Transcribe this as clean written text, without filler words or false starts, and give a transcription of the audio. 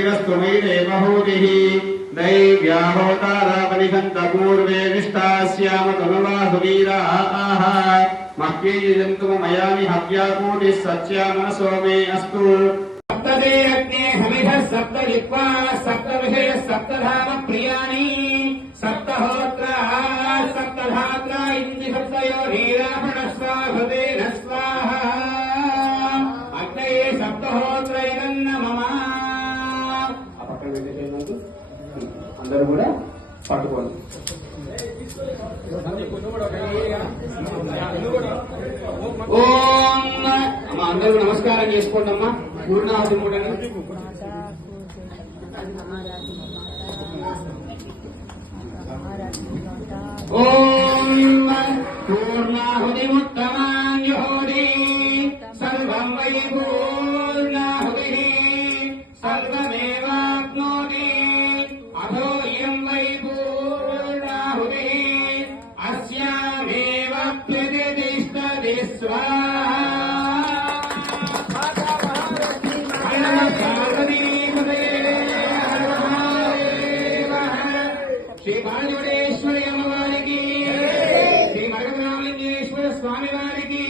वीरस्तु मयिरेवहूतिः दैव्याहोतारापनिषन्तपूर्वे निष्ठास्याम तनुवासुवीराः मह्येयजन्तु मयामि हव्याकूटिः सत्यामनसो मे अस्तु सप्तदे अग्ने हमिधः सप्तजिह्वा सप्तविषयः सप्तधाम प्रियाणि सप्तहोत्राः सप्तधात्रा इति सप्तयोनीरापणस्वाहृतेन स्वाहा अग्नये सप्तहोत्रैरन्न मम అందరూ కూడా పట్టుకోండి ఓం అమ్మ అందరూ నమస్కారం చేసుకోండి అమ్మా పూర్ణాహుతి కూడా ఓం పూర్ణాహుతి ఉత్తమాన్యోహి సర్వం వై పూర్ణాహుతి సర్వమేవాప్నోతి అథో ఇయం వై పూర్ణాహుతి అస్యామేవ ప్రతిష్టతి స్వాహా శ్రీ బాలజోడేశ్వరి అమ్మవారికి శ్రీ మరగరామలింగేశ్వర స్వామి వారికి